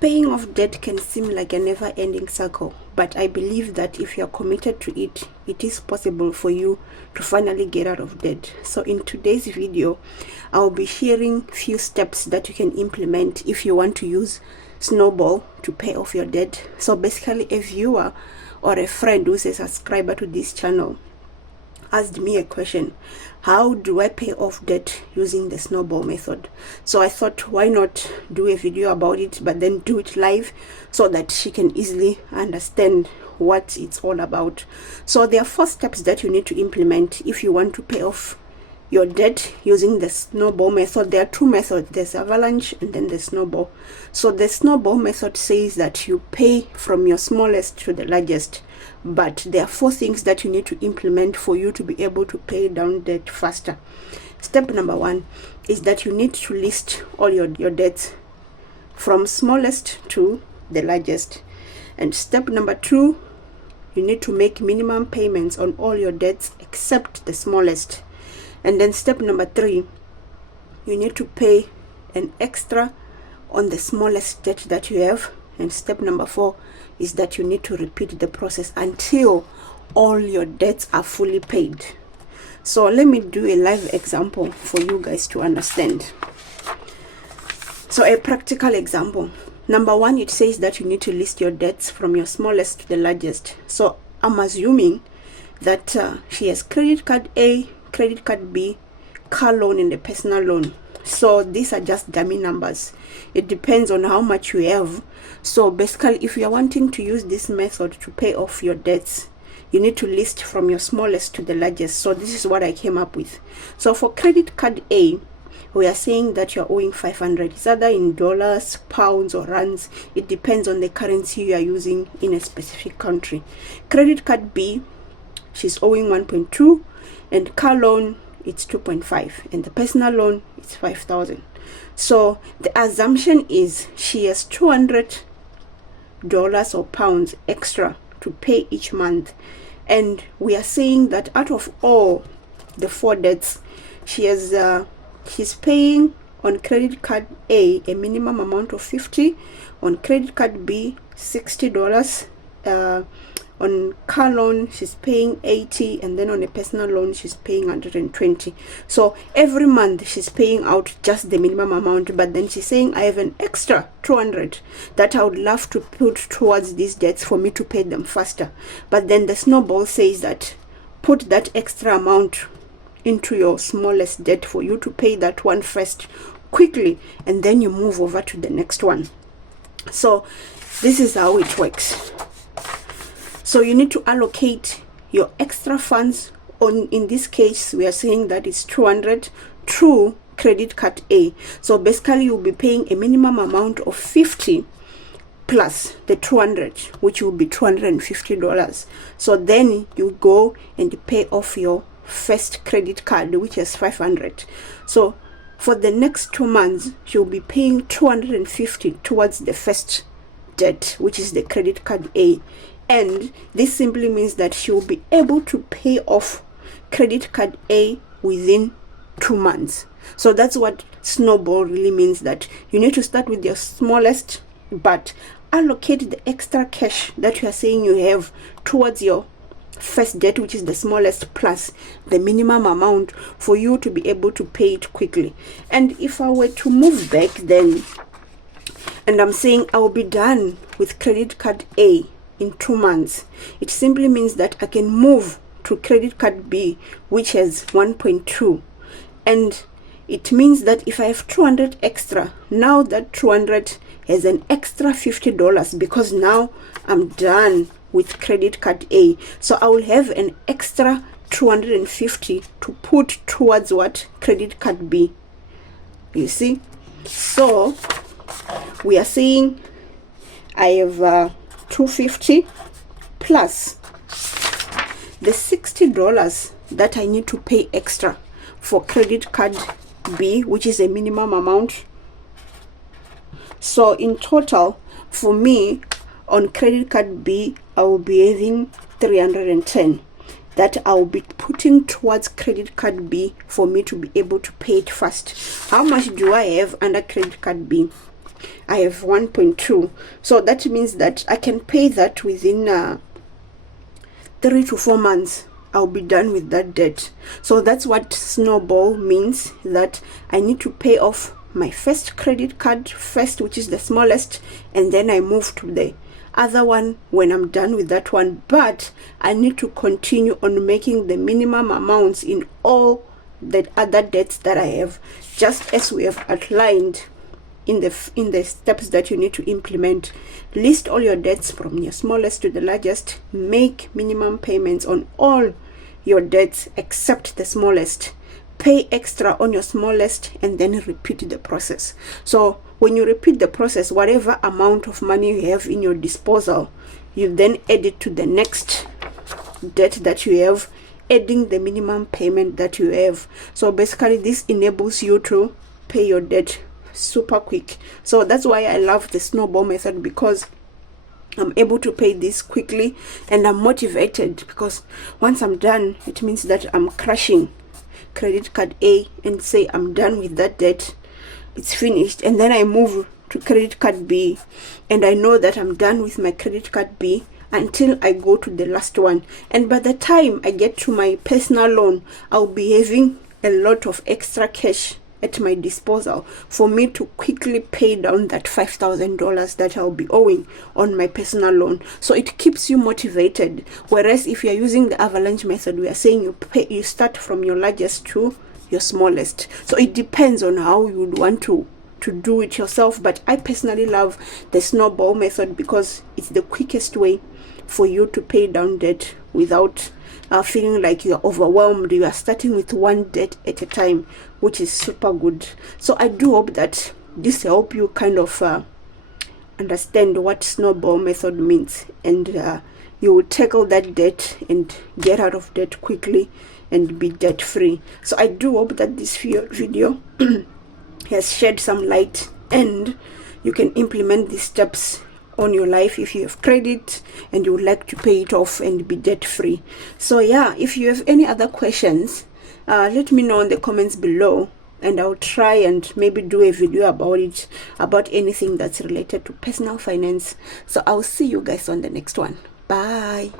Paying off debt can seem like a never-ending cycle, but I believe that if you are committed to it, it is possible for you to finally get out of debt. So in today's video, I'll be sharing few steps that you can implement if you want to use Snowball to pay off your debt. So basically, a viewer or a friend who's a subscriber to this channel asked me a question: how do I pay off debt using the Snowball method? So I thought, why not do a video about it, but then do it live so that she can easily understand what it's all about. So there are 4 steps that you need to implement if you want to pay off your debt using the Snowball method. There are 2 methods: there's avalanche and then the Snowball. So the Snowball method says that you pay from your smallest to the largest, but there are 4 things that you need to implement for you to be able to pay down debt faster. Step number 1 is that you need to list all your debts from smallest to the largest. And step number 2, you need to make minimum payments on all your debts except the smallest. And then step number 3, you need to pay an extra on the smallest debt that you have. And step number 4 is that you need to repeat the process until all your debts are fully paid. So let me do a live example for you guys to understand. So a practical example. Number 1, it says that you need to list your debts from your smallest to the largest. So I'm assuming that she has credit card A, credit card B, car loan, and a personal loan. So these are just dummy numbers. It depends on how much you have. So basically, if you are wanting to use this method to pay off your debts, you need to list from your smallest to the largest. So this is what I came up with. So for credit card A, we are saying that you're owing 500. It's either in dollars, pounds, or rands. It depends on the currency you are using in a specific country. Credit card B, she's owing 1.2, and car loan, it's 2.5, and the personal loan, it's 5,000. So the assumption is she has $200 or pounds extra to pay each month, and we are saying that out of all the 4 debts, she has she's paying on credit card A a minimum amount of $50, on credit card B $60, on car loan she's paying $80, and then on a personal loan she's paying $120. So every month she's paying out just the minimum amount, but then she's saying, I have an extra $200 that I would love to put towards these debts for me to pay them faster. But then the Snowball says that put that extra amount into your smallest debt for you to pay that one first quickly, and then you move over to the next one. So this is how it works. So you need to allocate your extra funds on, in this case we are saying that it's 200 through credit card A. So basically you'll be paying a minimum amount of 50 plus the 200, which will be $250. So then you go and pay off your first credit card, which is 500. So for the next 2 months you'll be paying 250 towards the first debt, which is the credit card A. And this simply means that she will be able to pay off credit card A within 2 months. So that's what Snowball really means, that you need to start with your smallest, but allocate the extra cash that you are saying you have towards your first debt, which is the smallest, plus the minimum amount for you to be able to pay it quickly. And if I were to move back then, and I'm saying I will be done with credit card A in 2 months, it simply means that I can move to credit card B, which has 1.2, and it means that if I have 200 extra, now that 200 has an extra $50 because now I'm done with credit card A. So I will have an extra 250 to put towards what? Credit card B. You see? So we are saying I have 250 plus the $60 that I need to pay extra for credit card B, which is a minimum amount. So in total for me on credit card B, I will be having 310 that I'll be putting towards credit card B for me to be able to pay it fast. How much do I have under credit card B? I have 1.2. So that means that I can pay that within 3 to 4 months. I'll be done with that debt. So that's what Snowball means, that I need to pay off my first credit card first, which is the smallest, and then I move to the other one when I'm done with that one. But I need to continue on making the minimum amounts in all the other debts that I have, just as we have outlined in the steps that you need to implement. List all your debts from your smallest to the largest. Make minimum payments on all your debts except the smallest. Pay extra on your smallest, and then repeat the process. So when you repeat the process, whatever amount of money you have in your disposal, you then add it to the next debt that you have, adding the minimum payment that you have. So basically this enables you to pay your debt super quick. So that's why I love the Snowball method, because I'm able to pay this quickly, and I'm motivated, because once I'm done, it means that I'm crushing credit card A and say I'm done with that debt, it's finished. And then I move to credit card B, and I know that I'm done with my credit card B until I go to the last one. And by the time I get to my personal loan, I'll be having a lot of extra cash at my disposal for me to quickly pay down that $5,000 that I'll be owing on my personal loan. So it keeps you motivated. Whereas if you're using the avalanche method, we are saying you start from your largest to your smallest. So it depends on how you would want to do it yourself. But I personally love the Snowball method, because it's the quickest way for you to pay down debt without feeling like you're overwhelmed. You are starting with one debt at a time, which is super good. So I do hope that this help you kind of understand what Snowball method means, and you will tackle that debt and get out of debt quickly and be debt free. So I do hope that this video has shed some light, and you can implement these steps on your life if you have credit and you would like to pay it off and be debt free. So yeah, if you have any other questions, let me know in the comments below, and I'll try and maybe do a video about it, about anything that's related to personal finance. So I'll see you guys on the next one. Bye.